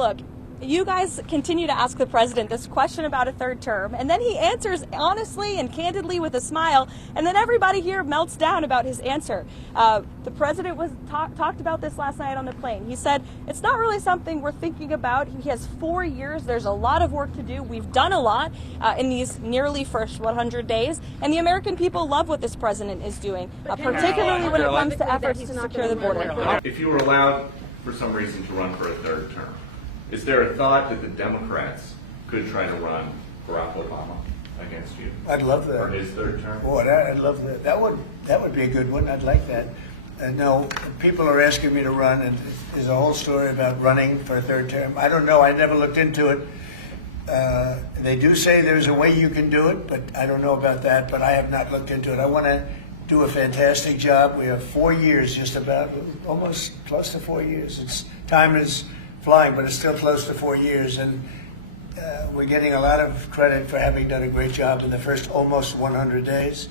look, you guys continue to ask the president this question about a third term, and then he answers honestly and candidly with a smile, and then everybody here melts down about his answer. The president talked about this last night on the plane. He said, it's not really something we're thinking about. He has 4 years. There's a lot of work to do. We've done a lot in these nearly first 100 days, and the American people love what this president is doing, particularly when it comes to efforts to secure the border. If you were allowed, for some reason, to run for a third term, is there a thought that the Democrats could try to run Barack Obama against you? I'd love that. For his third term? Boy, I'd love that. That would be a good one. I'd like that. No, people are asking me to run, and there's a whole story about running for a third term. I don't know. I never looked into it. They do say there's a way you can do it, but I don't know about that. But I have not looked into it. I want to do a fantastic job. We have 4 years, just about, almost close to 4 years. Time is flying, but it's still close to 4 years, and we're getting a lot of credit for having done a great job in the first almost 100 days.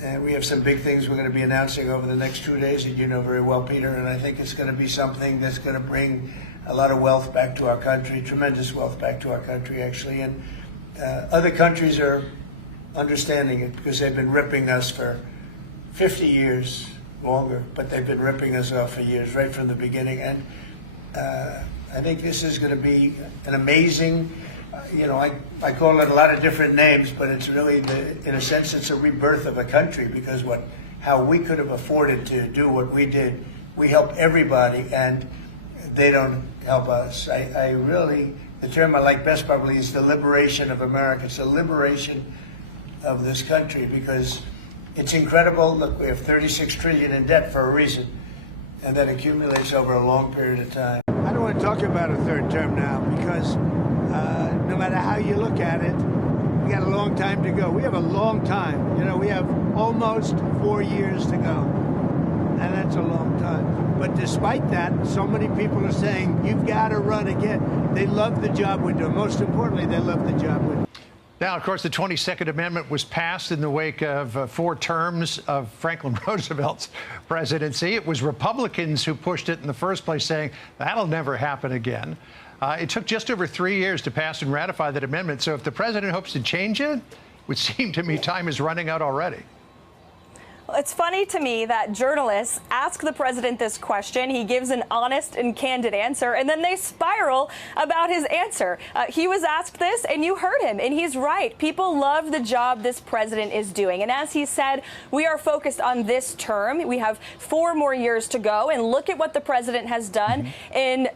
And we have some big things we're going to be announcing over the next 2 days, and you know very well, Peter, and I think it's going to be something that's going to bring a lot of wealth back to our country, tremendous wealth back to our country, actually. And other countries are understanding it because they've been ripping us for 50 years, longer, but they've been ripping us off for years, right from the beginning. And I think this is going to be an amazing, I call it a lot of different names, but it's really, in a sense, it's a rebirth of a country, because how we could have afforded to do what we did, we help everybody, and they don't help us. I really, the term I like best probably is the liberation of America. It's the liberation of this country, because it's incredible. Look, we have 36 trillion in debt for a reason, and that accumulates over a long period of time. I don't want to talk about a third term now, because no matter how you look at it, we got a long time to go. We have a long time. We have almost 4 years to go, and that's a long time. But despite that, so many people are saying, you've got to run again. They love the job we're doing. Most importantly, they love the job we're doing. Now, of course, the 22nd Amendment was passed in the wake of 4 terms of Franklin Roosevelt's presidency. It was Republicans who pushed it in the first place, saying that'll never happen again. It took just over 3 years to pass and ratify that amendment. So if the president hopes to change it, it would seem to me time is running out already. It's funny to me that journalists ask the president this question, he gives an honest and candid answer, and then they spiral about his answer. He was asked this, and you heard him, and he's right. People love the job this president is doing. And as he said, we are focused on this term. We have 4 more years to go, and look at what the president has done in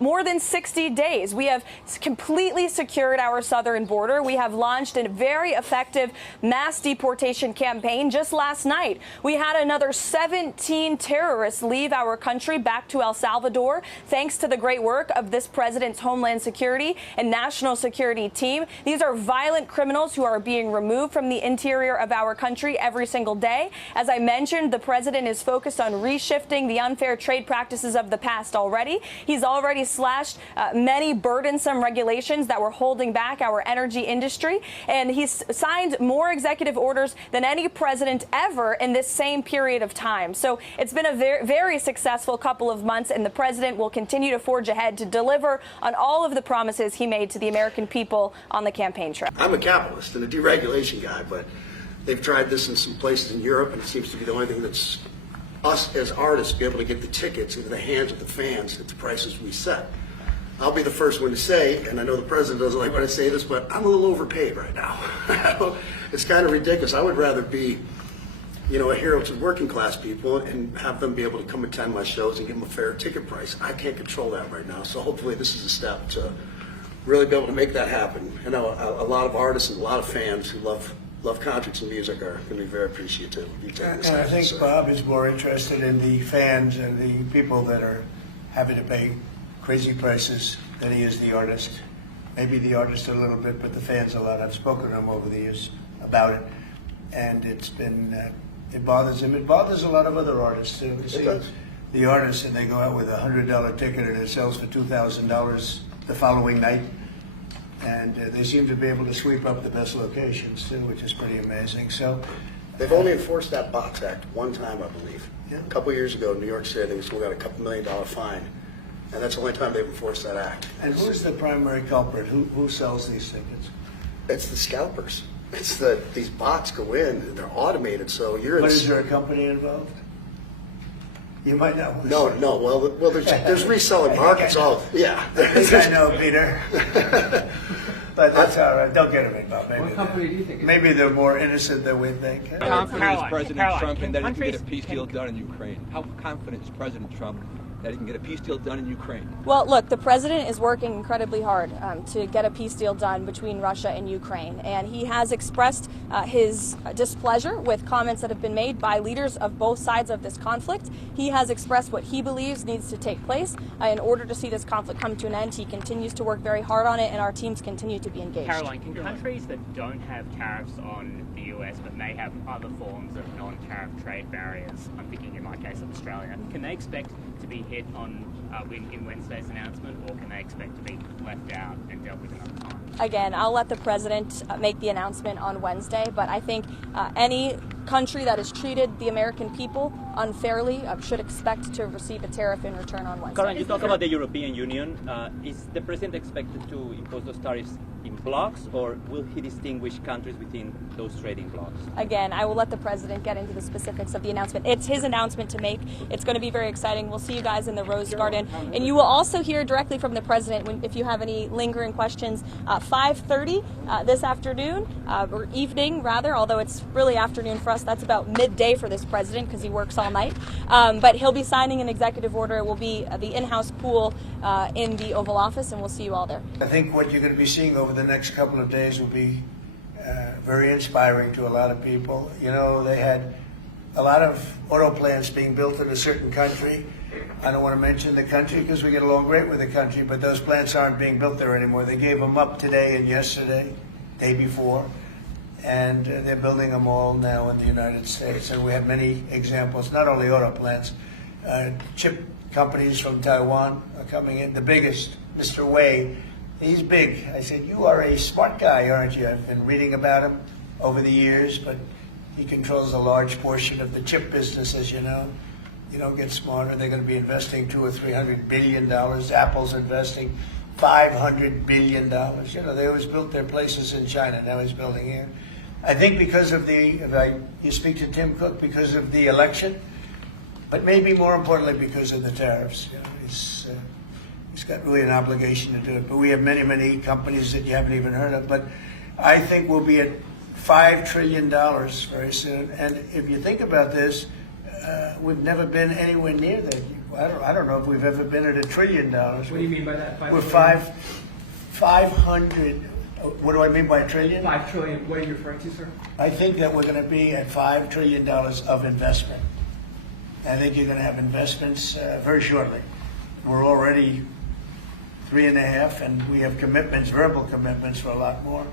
more than 60 days. We have completely secured our southern border. We have launched a very effective mass deportation campaign just last night. We had another 17 terrorists leave our country back to El Salvador, thanks to the great work of this president's Homeland Security and National Security team. These are violent criminals who are being removed from the interior of our country every single day. As I mentioned, the president is focused on reshifting the unfair trade practices of the past already. He's already slashed many burdensome regulations that were holding back our energy industry, and he's signed more executive orders than any president ever in this same period of time. So it's been a very, very successful couple of months, and the president will continue to forge ahead to deliver on all of the promises he made to the American people on the campaign trail. I'm a capitalist and a deregulation guy, but they've tried this in some places in Europe, and it seems to be the only thing that's us as artists be able to get the tickets into the hands of the fans at the prices we set. I'll be the first one to say, and I know the president doesn't like when I say this, but I'm a little overpaid right now. It's kind of ridiculous. I would rather be a hero to working class people and have them be able to come attend my shows and give them a fair ticket price. I can't control that right now, so hopefully this is a step to really be able to make that happen. A lot of artists and a lot of fans who love concerts and music are going to be very appreciative of you taking this And I think step. Bob is more interested in the fans and the people that are having to pay crazy prices than he is the artist. Maybe the artist a little bit, but the fans a lot. I've spoken to him over the years about it, and it's been it bothers him. It bothers a lot of other artists too, to see the artists, and they go out with a $100 ticket and it sells for $2,000 the following night, and they seem to be able to sweep up the best locations too, which is pretty amazing. So they've only enforced that box act one time, I believe. Yeah. A couple years ago in New York City, they still got a couple $1 million fine And that's the only time they've enforced that act. And who's the primary culprit? Who sells these tickets? It's the scalpers. It's these bots go in and they're automated, so you're. But is there a company involved? You might know. No. Well, there's reselling markets. All yeah. I think I know, Peter. But that's all right. Don't get them involved. What company do you think? Maybe they're more innocent than we think. How confident is President Trump in that he can get a peace deal done in Ukraine? How confident is President Trump that he can get a peace deal done in Ukraine? Well, look, the president is working incredibly hard to get a peace deal done between Russia and Ukraine. And he has expressed his displeasure with comments that have been made by leaders of both sides of this conflict. He has expressed what he believes needs to take place in order to see this conflict come to an end. He continues to work very hard on it, and our teams continue to be engaged. Caroline, can countries that don't have tariffs on the US but may have other forms of non-tariff trade barriers, I'm thinking in my case of Australia, can they expect to be hit on in Wednesday's announcement, or can they expect to be left out and dealt with another time? Again, I'll let the president make the announcement on Wednesday, but I think any country that has treated the American people unfairly should expect to receive a tariff in return on Wednesday. Karen, you talk about the European Union. Is the president expected to impose those tariffs in blocks, or will he distinguish countries within those trading blocks? Again, I will let the president get into the specifics of the announcement. It's his announcement to make. It's going to be very exciting. We'll see you guys in the Rose Garden. And you will also hear directly from the president if you have any lingering questions. 5:30 this afternoon, or evening rather, although it's really afternoon for us. That's about midday for this president because he works all night. But he'll be signing an executive order. It will be the in-house pool in the Oval Office, and we'll see you all there. I think what you're going to be seeing over the next couple of days will be very inspiring to a lot of people. You know, they had a lot of auto plants being built in a certain country. I don't want to mention the country because we get along great with the country, but those plants aren't being built there anymore. They gave them up today and yesterday, day before, and they're building them all now in the United States. And we have many examples, not only auto plants, chip companies from Taiwan are coming in. The biggest, Mr. Wei, he's big. I said, you are a smart guy, aren't you? I've been reading about him over the years, but he controls a large portion of the chip business, as you know. You don't get smarter. They're going to be investing $200 or $300 billion. Apple's investing $500 billion. You know, they always built their places in China. Now he's building here. I think because of you speak to Tim Cook, because of the election, but maybe more importantly because of the tariffs. You know, he's got really an obligation to do it. But we have many, many companies that you haven't even heard of. But I think we'll be at $5 trillion very soon. And if you think about this, we've never been anywhere near that. I don't know if we've ever been at $1 trillion. What do you mean by that? We're 500. What do I mean by trillion? 5 trillion. What are you referring to, sir? I think that we're going to be at $5 trillion of investment. I think you're going to have investments very shortly. We're already 3.5, and we have commitments, verbal commitments for a lot more.